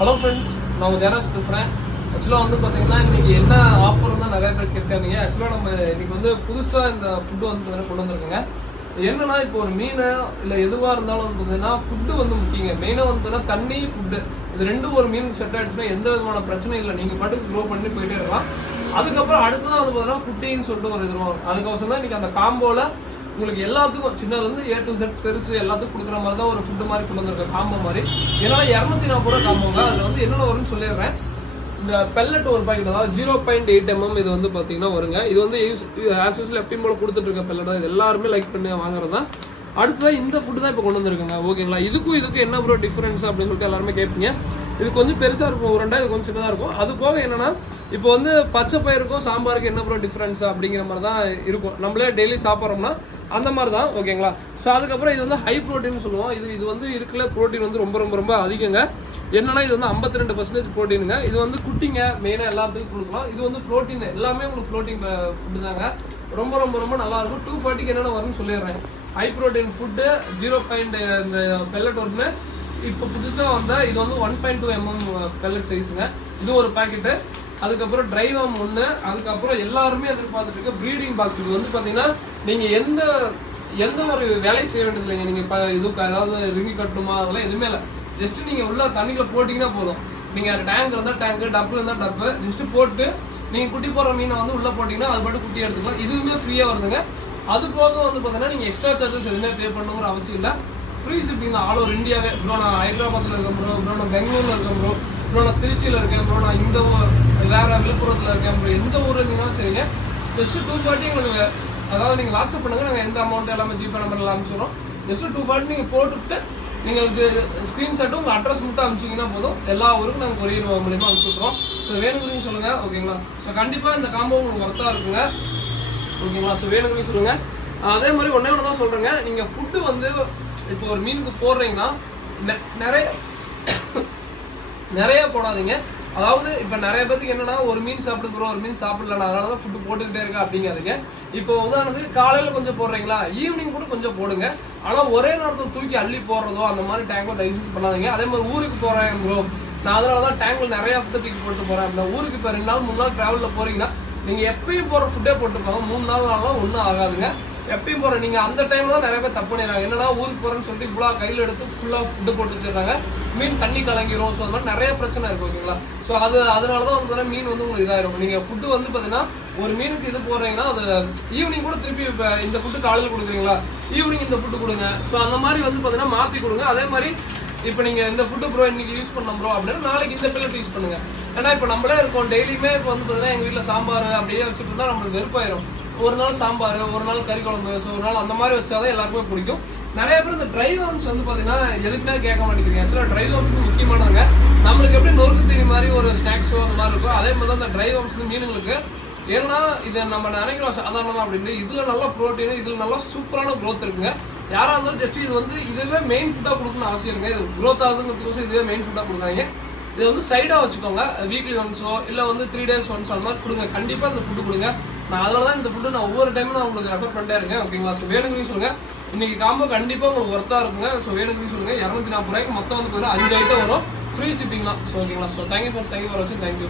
Hello friends, நான் உங்கள் ஜெயராஜ் பேசுகிறேன். ஆக்சுவலாக வந்து பார்த்தீங்கன்னா இன்றைக்கி என்ன ஆஃபர் தான் நிறைய பேர் கேட்காதீங்க. ஆக்சுவலாக நம்ம இன்றைக்கி வந்து புதுசாக இந்த ஃபுட்டு வந்து பார்த்தீங்கன்னா கொண்டு வந்திருக்குங்க. என்னன்னா இப்போ ஒரு மீன் இல்லை எதுவாக இருந்தாலும் வந்து பார்த்தீங்கன்னா ஃபுட்டு வந்து முக்கியங்க. மெயினாக வந்து பார்த்தீங்கன்னா தண்ணி, ஃபுட்டு இது ரெண்டும் ஒரு மீனுக்கு செட் ஆகிடுச்சுன்னா எந்த விதமான பிரச்சனையும் இல்லை. நீங்கள் பாட்டுக்கு க்ரோ பண்ணி போயிட்டே இருக்கலாம். அதுக்கப்புறம் அடுத்ததான் வந்து பார்த்தீங்கன்னா குட்டின்னு சொல்லிட்டு ஒரு இது வரும். அதுக்கோசரம் தான் இன்றைக்கி அந்த காம்போவில் உங்களுக்கு எல்லாத்துக்கும் சின்னதுலேருந்து A to Z பெருசு எல்லாத்துக்கும் கொடுக்குற மாதிரி தான் ஒரு ஃபுட்டு மாதிரி கொண்டு வந்திருக்க காம்போ மாதிரி. ஏன்னா 240 ரூபா காம்போங்க. அதில் வந்து என்னென்ன வரும்னு சொல்லிடுறேன். இந்த பெல்லட் ஒரு பாக்கெட், அதாவது 0.8 mm இது வந்து பார்த்தீங்கன்னா வருங்க. இது வந்து ஆஸ் யூஸ்வல் எப்பயும் போல கொடுத்துட்டு இருக்க பெல்லட் தான். இது எல்லாருமே லைக் பண்ணி வாங்குறது தான். அடுத்ததான் இந்த ஃபுட்டு தான் இப்போ கொண்டு வந்திருக்குங்க. ஓகேங்களா, இதுக்கும் என்ன ப்ரோ டிஃபரன்ஸ் அப்படின்னு சொல்லிட்டு எல்லாருமே கேட்பீங்க. இது கொஞ்சம் பெருசாக இருக்கும் உருண்டை, இது கொஞ்சம் சின்னதாக இருக்கும். அது போக என்னன்னா இப்போ வந்து பச்சை பயிருக்கும் சாம்பாருக்கு என்ன ப்ரோ டிஃப்ரென்ஸ் அப்படிங்கிற மாதிரி தான் இருக்கும். நம்மளே டெய்லி சாப்பிட்றோம்னா அந்த மாதிரி தான். ஓகேங்களா, ஸோ அதுக்கப்புறம் இது வந்து ஹை ப்ரோட்டீன் சொல்லுவோம். இது வந்து இருக்கிற ப்ரோட்டீன் வந்து ரொம்ப அதிகங்க. என்னன்னா இது வந்து 52% ப்ரோட்டீனுங்க. இது வந்து குட்டிங்க மெயினாக எல்லாத்துக்கும் கொடுக்கலாம். இது வந்து ப்ரோட்டீன் எல்லாமே உங்களுக்கு ப்ரோட்டீன் ஃபுட்டு தாங்க. ரொம்ப நல்லாயிருக்கும். 240 என்னென்ன வரும்னு சொல்லிடுறேன். High protein food 0. இந்த பெல்லட் ஒன்று இப்போ புதுசாக வந்தால் இது வந்து 1.2 mm பெல்லட் சைஸுங்க. இது ஒரு பாக்கெட்டு. அதுக்கப்புறம் ட்ரைவாம் ஒன்று. அதுக்கப்புறம் எல்லாருமே எதிர்பார்த்துட்டு இருக்க ப்ரீடிங் பாக்ஸ். இது வந்து பார்த்தீங்கன்னா நீங்கள் எந்த ஒரு வேலையும் செய்ய வேண்டியது இல்லைங்க. நீங்கள் இப்போ இதுக்கு ஏதாவது ரிங்கி கட்டணுமா அதெல்லாம் எதுவுமே இல்லை. ஜஸ்ட்டு நீங்கள் உள்ள தண்ணியில் போட்டிங்கன்னா போதும். நீங்கள் டேங்க் இருந்தால் டேங்கு, டப்பு இருந்தால் டப்பு, ஜஸ்ட்டு போட்டு நீங்கள் குட்டி போடுற மீனை வந்து உள்ளே போட்டிங்கன்னா அது பாட்டு குட்டி எடுத்துக்கலாம். இதுவுமே ஃப்ரீயாக வருதுங்க. அது போக வந்து பார்த்தீங்கன்னா நீங்கள் எக்ஸ்ட்ரா சார்ஜஸ் எதுவுமே பே பண்ணணுங்கிற அவசியம் இல்லை. ஃப்ரீ ஷிப்பிங் தான் ஆல் ஓவர் இந்தியாவே. ப்ரோ நான் ஹைதராபாத்தில் இருக்கேன் ப்ரோ நான் பெங்களூரில் இருக்கேன் ப்ரோ நான் திருச்சியில் இருக்கேன் நான் இந்த வேறு விழுப்புரத்தில் இருக்கேன் எந்த ஊர் இருந்தீங்கன்னா சரிங்க. ஜஸ்ட்டு 240 எங்களுக்கு, அதாவது நீங்கள் வாட்ஸ்அப் பண்ணுங்கள், நாங்கள் எந்த அமௌண்ட் எல்லாமே ஜிபே நம்பரில் அனுப்பிச்சிடுறோம். ஜஸ்ட்டு 240 நீங்கள் போட்டுவிட்டு நீங்கள் ஸ்க்ரீன்ஷாட்டும் உங்கள் அட்ரஸ் மட்டும் அனுப்பிச்சிங்கன்னா போதும். எல்லா ஊருக்கும் நாங்கள் கொரியர் மூலியமாக அனுப்பிச்சுட்றோம். ஸோ வேணுங்கிறீங்க சொல்லுங்கள். ஓகேங்களா, ஸோ கண்டிப்பாக இந்த காம்போ உங்களுக்கு ஒர்த்தாக இருக்குங்க. ஓகேங்களா, ஸோ வேணுங்கிறீங்க சொல்லுங்கள். அதே மாதிரி ஒன்றே தான் சொல்கிறேங்க. நீங்கள் ஃபுட்டு வந்து இப்போ ஒரு மீனுக்கு போடுறீங்கன்னா நிறைய போடாதீங்க. அதாவது இப்போ நிறைய பேருக்கு என்னன்னா ஒரு மீன் சாப்பிட்டு ஒரு மீன் சாப்பிடல, அதனால தான் ஃபுட்டு போட்டுக்கிட்டே இருக்கேன் அப்படிங்காதீங்க. இப்போ உதாரணத்துக்கு காலையில் கொஞ்சம் போடுறீங்களா, ஈவினிங் கூட கொஞ்சம் போடுங்க. ஆனால் ஒரே நேரத்தில் தூக்கி அள்ளி போடுறதோ அந்த மாதிரி டேங்கோ தயவு பண்ணாதீங்க. அதே மாதிரி ஊருக்கு போகிறேன் ப்ரோ, நான் அதனால தான் டேங்கில் நிறையா ஃபுட்டை தூக்கி போட்டு போகிறேன். அந்த ஊருக்கு இப்போ 2 நாள் 3 நாள் ட்ராவலில் போகிறீங்கன்னா நீங்கள் எப்பயும் போகிற ஃபுட்டே போட்டுருப்பாங்க. 3 நாள்லாம் ஒன்றும் ஆகாதுங்க. எப்பயும் போகிற நீங்கள் அந்த டைமில் தான் நிறைய பேர் தப்பு பண்ணிடுறாங்க. என்னன்னா ஊருக்கு போகிறேன்னு சொல்லிட்டு இவ்வளோ கையில் எடுத்து ஃபுல்லாக ஃபுட்டு போட்டு வச்சுருக்காங்க. மீன் தண்ணி கலங்கிரும். ஸோ அந்த மாதிரி நிறைய பிரச்சனை இருக்குது. ஓகேங்களா, ஸோ அதனால தான் வந்து மீன் வந்து உங்களுக்கு இதாகிடும். நீங்கள் ஃபுட்டு வந்து பார்த்தீங்கன்னா ஒரு மீனுக்கு இது போடுறீங்கன்னா அது ஈவினிங் கூட திருப்பி இப்போ இந்த ஃபுட்டு காலையில் கொடுக்குறீங்களா, ஈவினிங் இந்த ஃபுட்டு கொடுங்க. ஸோ அந்த மாதிரி வந்து பார்த்தீங்கன்னா மாற்றி கொடுங்க. அதே மாதிரி இப்போ நீங்கள் இந்த ஃபுட்டு ப்ரோ இன்றைக்கி யூஸ் பண்ணோம் ப்ரோ அப்படின்னா நாளைக்கு இந்த பெல்லட் யூஸ் பண்ணுங்கள். ஏன்னா இப்போ நம்மளே இருக்கோம் டெய்லியுமே. இப்போ வந்து பார்த்தீங்கன்னா எங்கள் வீட்டில் சாம்பார் அப்படியே வச்சுட்டு இருந்தால் நம்மளுக்கு வெறுப்பாயிரும். ஒரு நாள் சாம்பார், ஒரு நாள் கறி குழம்பு, ஸோ ஒரு நாள் அந்த மாதிரி வச்சாதான் எல்லாருக்குமே பிடிக்கும். நிறைய பேர் இந்த ட்ரை வார்ம்ஸ் வந்து பார்த்தீங்கன்னா எதுக்குமே கேட்க மாட்டேங்கிறீங்க. ஆக்சுவலாக ட்ரை வார்ம்ஸ் முக்கியமானவங்க. நம்மளுக்கு எப்படி நொறுக்கு தீனி மாதிரி ஒரு ஸ்நாக்ஸோ அந்த மாதிரி இருக்கும், அதே மாதிரி தான் இந்த ட்ரை வார்ம்ஸ் மீனுங்களுக்கு. ஏன்னா இதை நம்ம நினைக்கிறோம் சாதாரணமாக அப்படின்னு, இதில் நல்லா ப்ரோட்டீன், இதில் நல்லா சூப்பரான க்ரோத் இருக்குங்க. யாராக இருந்தாலும் ஜஸ்ட் இதுவே மெயின் ஃபுட்டாக கொடுக்கணும்னு அவசியம் இருக்குங்க. இது க்ரோத் ஆகுதுங்கிறதுக்கோசம் இதுவே மெயின் ஃபுட்டாக கொடுக்காங்க. இதை வந்து சைடாக வச்சுக்கோங்க. வீக்லி ஒன்ஸோ இல்லை வந்து 3 days ஒன்ஸ் அந்த மாதிரி கொடுங்க. கண்டிப்பாக இந்த ஃபுட்டு கொடுங்க. நான் அதனால தான் இந்த ஃபுட்டு நான் ஒவ்வொரு டைமும் நான் உங்களுக்கு ரெஃபர் பண்ணிட்டே இருக்கேன். ஓகேங்களா, ஸோ வேணுங்கிறீங்க சொல்லுங்கள். இன்றைக்கி காம்போ கண்டிப்பாக உங்களுக்கு ஒர்த்தாக இருக்குங்க. ஸோ வேணுங்கிறீங்க சொல்லுங்கள். 240 ரூபாய்க்கு மொத்தம் வந்து பார்த்தீங்கன்னா 5 ஐட்டம் வரும். ஃப்ரீ ஷிப்பிங் தான். ஸோ ஓகேங்களா, ஸோ தேங்க்யூ ஃபார் வாட்சிங். தேங்க்யூ.